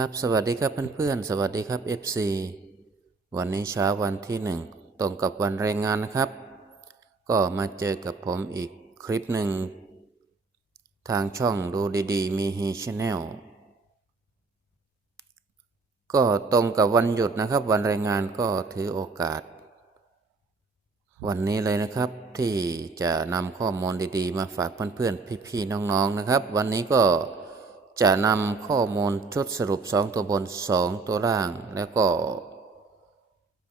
ครับสวัสดีครับเพื่อนๆ สวัสดีครับ FC วันนี้เช้าวันที่หนึ่งตรงกับวันแรงงานนะครับ ก็มาเจอกับผมอีกคลิปหนึ่ง ทางช่องดูดีๆ มีฮีชแนลก็ตรงกับวันหยุดนะครับ วันแรงงานก็ถือโอกาส วันนี้เลยนะครับที่จะนำข้อมูลดีๆ มาฝากเพื่อนๆ พี่ๆ น้องๆนะครับ วันนี้ก็ จะนำข้อมูลชุดสรุป 2 ตัวบน 2 ตัวล่าง แล้วก็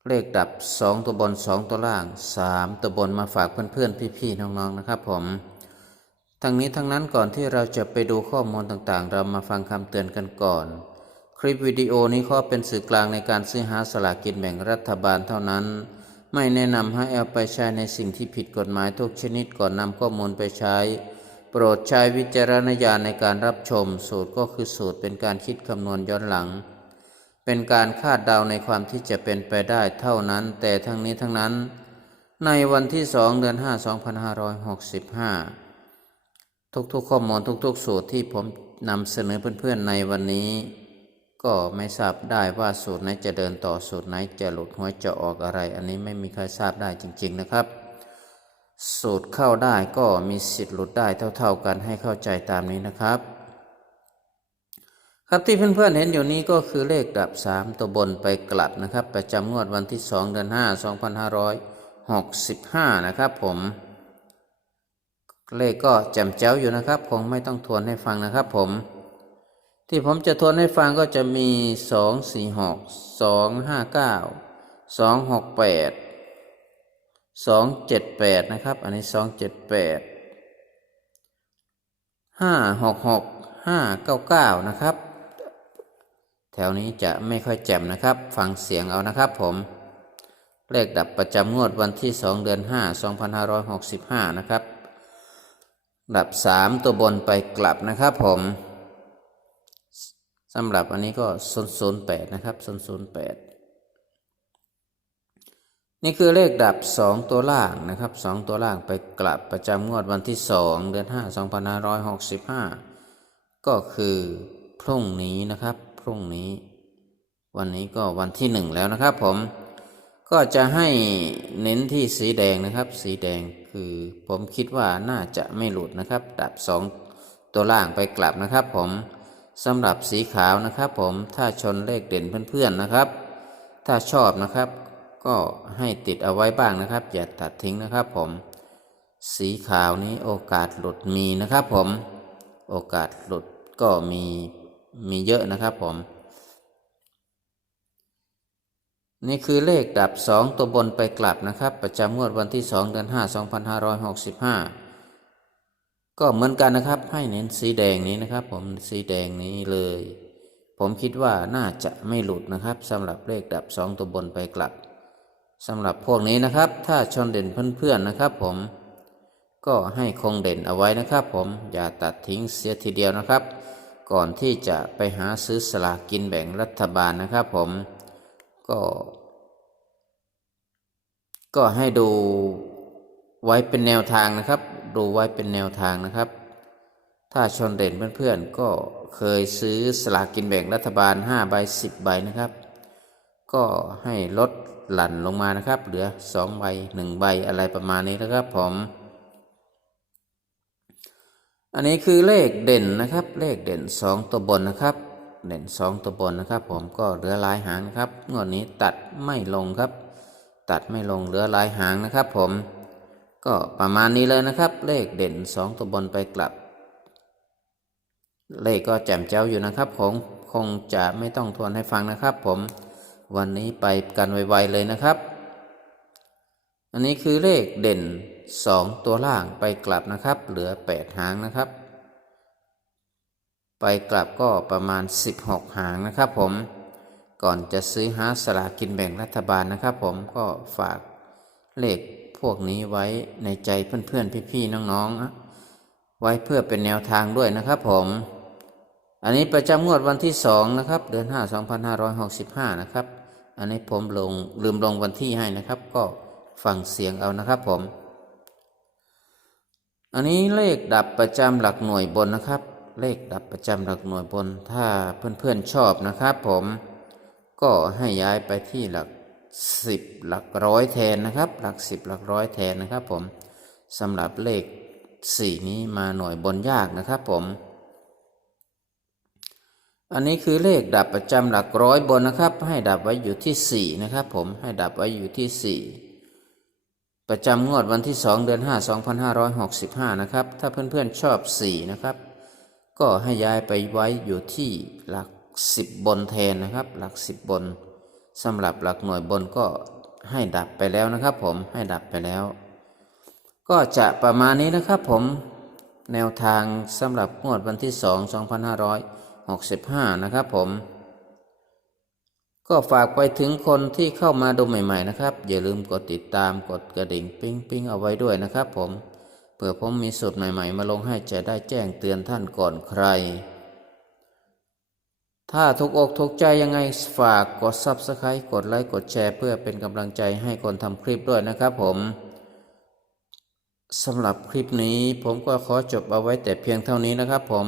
เลขดับ 2 ตัวบน 2 ตัวล่าง 3 ตัวบนมาฝากเพื่อนๆ พี่ๆ น้องๆ นะครับผม ทั้งนี้ทั้งนั้นก่อนที่เราจะไปดูข้อมูลต่างๆ เรามาฟังคำเตือนกันก่อน คลิปวิดีโอนี้ข้อเป็นสื่อกลางในการซื้อหาสลากกินแบ่งรัฐบาลเท่านั้น ไม่แนะนำให้เอาไปใช้ในสิ่งที่ผิดกฎหมายทุกชนิดก่อนนำข้อมูลไปใช้ ปรดใช้วิจารณญาณในการรับชม สูตรก็คือสูตรเป็นการคิดคำนวณย้อนหลัง เป็นการคาดเดาในความที่จะเป็นไปได้เท่านั้น แต่ทั้งนี้ทั้งนั้น ในวันที่2เดือน5 2565ทุกๆข้อมูลทุกๆ สูตรที่ผมนำเสนอเพื่อนๆในวันนี้ ก็ไม่ทราบได้ว่าสูตรไหนจะเดินต่อสูตรไหนจะหลุดหัวจะออกอะไร อันนี้ไม่มีใครทราบได้จริง ๆนะครับ สูตรเข้าได้ก็มีสิทธิ์หลุดได้เท่า ๆกันให้เข้าใจตามนี้นะครับ ครับที่เพื่อนๆเห็นอยู่นี้ก็คือเลขดับ 3 ตัวบนไปกลับนะครับ ประจำงวดวันที่ 2 เดือน 5 2565 นะครับผมเลขก็แจ่มแจ้วอยู่นะครับ คงไม่ต้องทวนให้ฟังนะครับผม ที่ผมจะทวนให้ฟังก็จะมี 2 4 6 2 5 9 2 6 8 สองเจ็ดแปดนะครับ อันนี้สองเจ็ดแปดห้าหกหกห้าเก้าเก้านะครับ แถวนี้จะไม่ค่อยแจ่มนะครับ ฟังเสียงเอานะครับผม เลขดับประจำงวดวันที่สองเดือนห้าสองพันห้าร้อยหกสิบห้านะครับ ดับสามตัวบนไปกลับนะครับผมสำหรับอันนี้ก็ 008นแปดนะครับโซนโซนแปด นี่คือเลขดับ 2 ตัวล่างนะครับ 2 ตัวล่างไปกลับประจำงวดวันที่ 2 เดือน 5 2565 ก็คือพรุ่งนี้นะครับ พรุ่งนี้ วันนี้ก็วันที่ 1 แล้วนะครับผมก็จะให้เน้นที่สีแดงนะครับ สีแดงคือผมคิดว่าน่าจะไม่หลุดนะครับ ดับ 2 ตัวล่างไปกลับนะครับผมสำหรับสีขาวนะครับผมถ้าชนเลขเด่นเพื่อนๆนะครับ ถ้าชอบนะครับ ก็ให้ติดเอาไว้บ้างนะครับ อย่าตัดทิ้งนะครับผม สีขาวนี้โอกาสหลุดมีนะครับผม โอกาสหลุดก็มีมีเยอะนะครับผม นี่คือเลขดับ 2 ตัวบนไปกลับนะครับ ประจำงวดวันที่ 2 เดือน 5 2565 ก็เหมือนกันนะครับ ให้เน้นสีแดงนี้นะครับ ผมสีแดงนี้เลย ผมคิดว่าน่าจะไม่หลุดนะครับสำหรับเลขดับ 2 ตัวบนไปกลับ สำหรับพวกนี้นะครับ ถ้าชนเด่นเพื่อนๆนะครับ ผมก็ให้คงเด่นเอาไว้นะครับ ผมอย่าตัดทิ้งเสียทีเดียวนะครับ ก่อนที่จะไปหาซื้อสลากกินแบ่งรัฐบาลนะครับ ผมก็ ก็ให้ดูไว้เป็นแนวทางนะครับ ดูไว้เป็นแนวทางนะครับ ถ้าชนเด่นเพื่อนๆก็เคยซื้อสลากกินแบ่งรัฐบาล5ใบ10ใบนะครับ ก็ให้ลด หลั่นลงมานะครับ เหลือ2ใบ1ใบอะไรประมาณนี้นะครับผม อันนี้คือเลขเด่นนะครับ เลขเด่น 2 ตัวบนนะครับ เด่น 2 ตัวบนนะครับ ผมก็เหลือลายหางครับงวดนี้ตัดไม่ลงครับ ตัดไม่ลงเหลือลายหางนะครับ ผม ก็ประมาณนี้เลยนะครับ เลขเด่น 2 ตัวบนไปกลับ เลขก็แจ่มแจ้วอยู่นะครับ ผมคงจะไม่ต้องทวนให้ฟังนะครับ ผม วันนี้ไปกันไวๆเลยนะครับ อันนี้คือเลขเด่น 2 ตัวล่างไปกลับนะครับ เหลือ 8 หางนะครับ ไปกลับก็ประมาณ 16 หางนะครับผมก่อนจะซื้อหาสลากินแบ่งรัฐบาลนะครับผมก็ฝากเลขพวกนี้ไว้ในใจเพื่อนๆพี่ๆน้องๆ ไว้เพื่อเป็นแนวทางด้วยนะครับผมอันนี้ประจำงวดวันที่ 2 นะครับ เดือน 5 2565 นะครับ อันนี้ผมลงลืมลงวันที่ให้นะครับ ก็ฟังเสียงเอานะครับผม อันนี้เลขดับประจำหลักหน่วยบนนะครับ เลขดับประจำหลักหน่วยบน ถ้าเพื่อนๆชอบนะครับผม ก็ให้ย้ายไปที่หลักสิบหลักร้อยแทนนะครับ หลักสิบหลักร้อยแทนนะครับผมสำหรับเลขสี่นี้มาหน่วยบนยากนะครับผม อันนี้คือเลขดับประจำหลักร้อยบนนะครับ ให้ดับไว้อยู่ที่สี่นะครับ ผมให้ดับไว้อยู่ที่สี่ประจำงวดวันที่สองเดือนห้าสองพันห้าร้อยหกสิบห้านะครับ ถ้าเพื่อนๆชอบสี่นะครับ ก็ให้ย้ายไปไว้อยู่ที่หลักสิบบนแทนนะครับ หลักสิบบนสำหรับหลักหน่วยบนก็ให้ดับไปแล้วนะครับ ผมให้ดับไปแล้ว ก็จะประมาณนี้นะครับ ผมแนวทางสำหรับงวดวันที่สอ งสองพันห้าร้อยหกสิบห้านะครับผม ก็ฝากไปถึงคนที่เข้ามาดูใหม่ๆนะครับ อย่าลืมกดติดตามกดกระดิ่งปิ๊งปิ๊งเอาไว้ด้วยนะครับผมเผื่อผมมีสูตรใหม่ๆ มาลงให้จะได้แจ้งเตือนท่านก่อนใคร ถ้าถูกอกถูกใจยังไงฝากกด Subscribe กดไลค์กดแชร์เพื่อเป็นกำลังใจให้คนทำคลิปด้วยนะครับผมสำหรับคลิปนี้ผมก็ขอจบเอาไว้แต่เพียงเท่านี้นะครับผม